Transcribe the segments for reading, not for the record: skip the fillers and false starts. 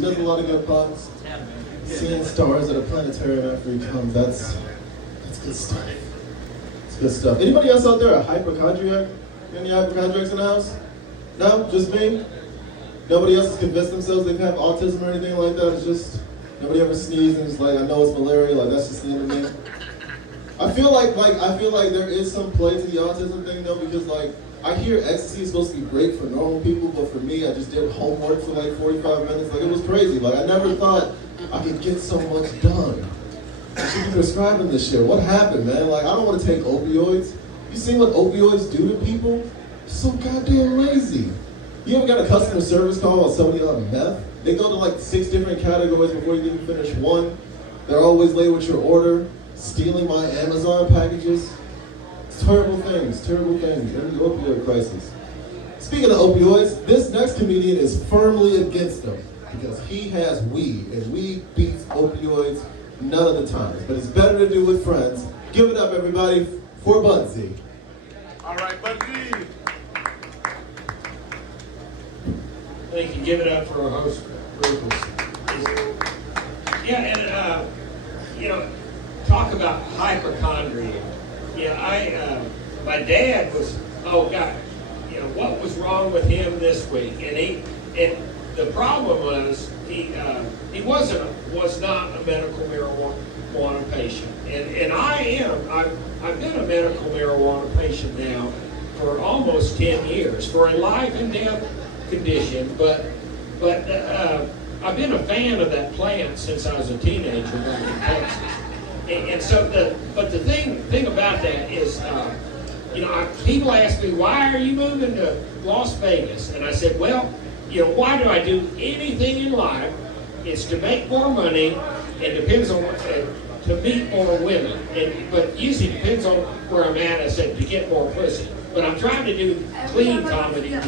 Does a lot of good puns. Seeing stars at a planetarium after he comes, that's good stuff. It's good stuff. Anybody else out there a hypochondriac? Any hypochondriacs in the house? No? Just me? Nobody else has convinced themselves they have autism or anything like that? It's just, nobody ever sneezed and it's like, I know it's malaria, like that's just the end of me. I feel like there is some play to the autism thing though, because like, I hear ecstasy is supposed to be great for normal people, but for me, I just did homework for like 45 minutes. Like, it was crazy. Like, I never thought I could get so much done. I should be prescribing this shit. What happened, man? Like, I don't want to take opioids. You seen what opioids do to people? They're so goddamn lazy. You ever got a customer service call about somebody on meth? They go to like 6 different categories before you even finish one. They're always late with your order, stealing my Amazon packages. Terrible things, and the opioid crisis. Speaking of opioids, this next comedian is firmly against them because he has weed, and weed beats opioids none of the times. But it's better to do with friends. Give it up, everybody, for Budsy. All right, Budsy. Thank you. Give it up for our host, Rufus. Yeah, and talk about hypochondria. Yeah, my dad was, what was wrong with him this week? And the problem was he was not a medical marijuana patient, and I've been a medical marijuana patient now for almost 10 years for a life and death condition, but I've been a fan of that plant since I was a teenager back in Texas. And so, the thing about that is, people ask me, why are you moving to Las Vegas? And I said, well, why do I do anything in life? It's to make more money, and depends on to meet more women. But usually depends on where I'm at. I said to get more pussy. But I'm trying to do clean comedy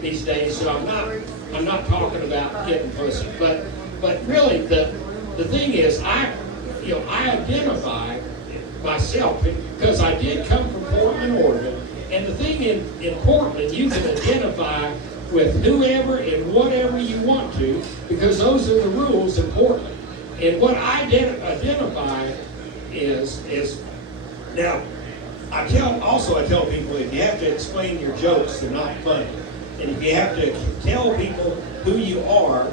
these days, so I'm not talking about getting pussy. But really, the thing is, I identify myself because I did come from Portland, Oregon, and the thing in Portland, you can identify with whoever and whatever you want to, because those are the rules in Portland. And what I identify is now, I tell people, if you have to explain your jokes, they're not funny. And if you have to tell people who you are,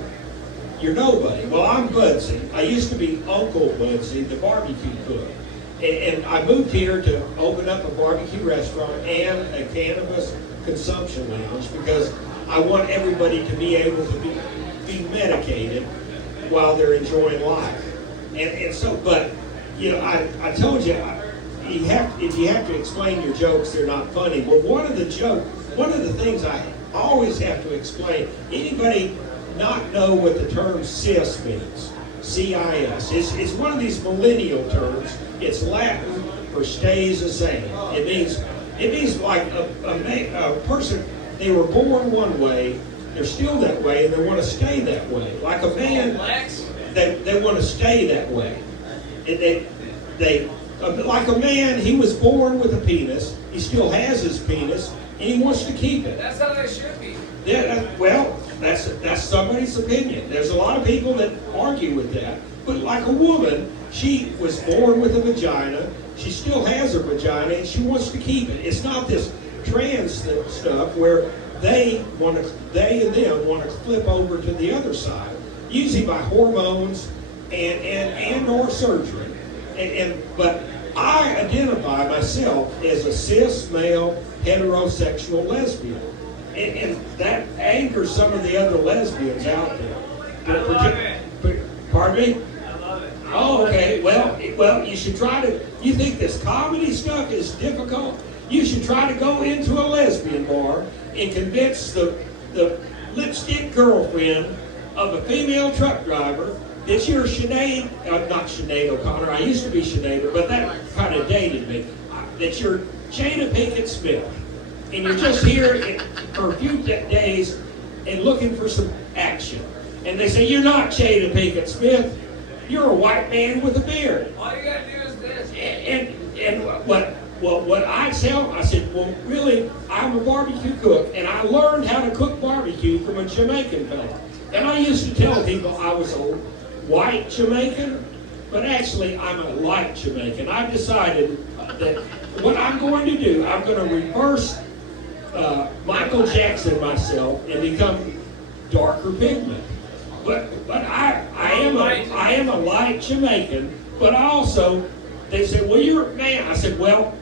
you're nobody. Well, I'm Budsy. I used to be Uncle Budsy, the barbecue cook. And I moved here to open up a barbecue restaurant and a cannabis consumption lounge because I want everybody to be able to be medicated while they're enjoying life. And so, but, I told you, if you have to explain your jokes, they're not funny. But one of the things I always have to explain, anybody not know what the term cis means? C-I-S. It's one of these millennial terms. It's Latin for stays the same. It means like a person, they were born one way, they're still that way, and they want to stay that way. Like a man, they want to stay that way. Like a man, he was born with a penis, he still has his penis, and he wants to keep it. That's how they should be. Well, that's somebody's opinion. There's a lot of people that argue with that. But like a woman, she was born with a vagina, she still has her vagina, and she wants to keep it. It's not this trans stuff where they and them want to flip over to the other side, usually by hormones and or surgery. But I identify myself as a cis male heterosexual lesbian. And that angers some of the other lesbians out there. I love it. Pardon me? I love it. Oh, okay. Well, you should try to. You think this comedy stuff is difficult? You should try to go into a lesbian bar and convince the lipstick girlfriend of a female truck driver that you're Sinead, not Sinead O'Connor. I used to be Sinead, but that kind of dated me. That you're Jada Pinkett Smith. And you're just here for a few days and looking for some action. And they say, you're not Jada Pinkett Smith. You're a white man with a beard. All you gotta do is this. And what I tell, I said, well, really, I'm a barbecue cook, and I learned how to cook barbecue from a Jamaican fella. And I used to tell people I was a white Jamaican, but actually I'm a light Jamaican. I've decided that what I'm going to do, I'm going to reverse Michael Jackson myself and become darker pigment. But I am a light Jamaican, but I also, they said, well, you're a man. I said, well,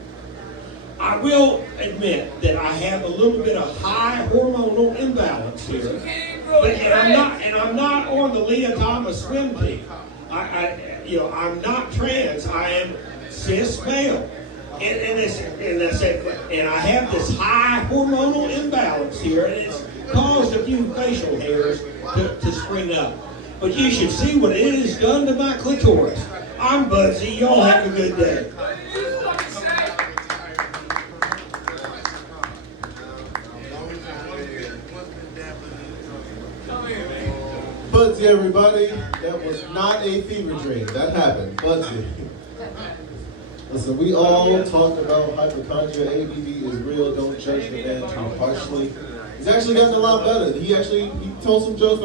I will admit that I have a little bit of high hormonal imbalance here. And I'm not on the Leah Thomas swim team. I'm not trans. I am cis male. And I have this high hormonal imbalance here, and it's caused a few facial hairs to spring up. But you should see what it has done to my clitoris. I'm Budsy. Y'all have a good day. Budsy, everybody, that was not a fever dream. That happened. Budsy. Listen, we all talk about hypochondria. ABD is real. Don't judge the man too harshly. He's actually gotten a lot better. He told some jokes.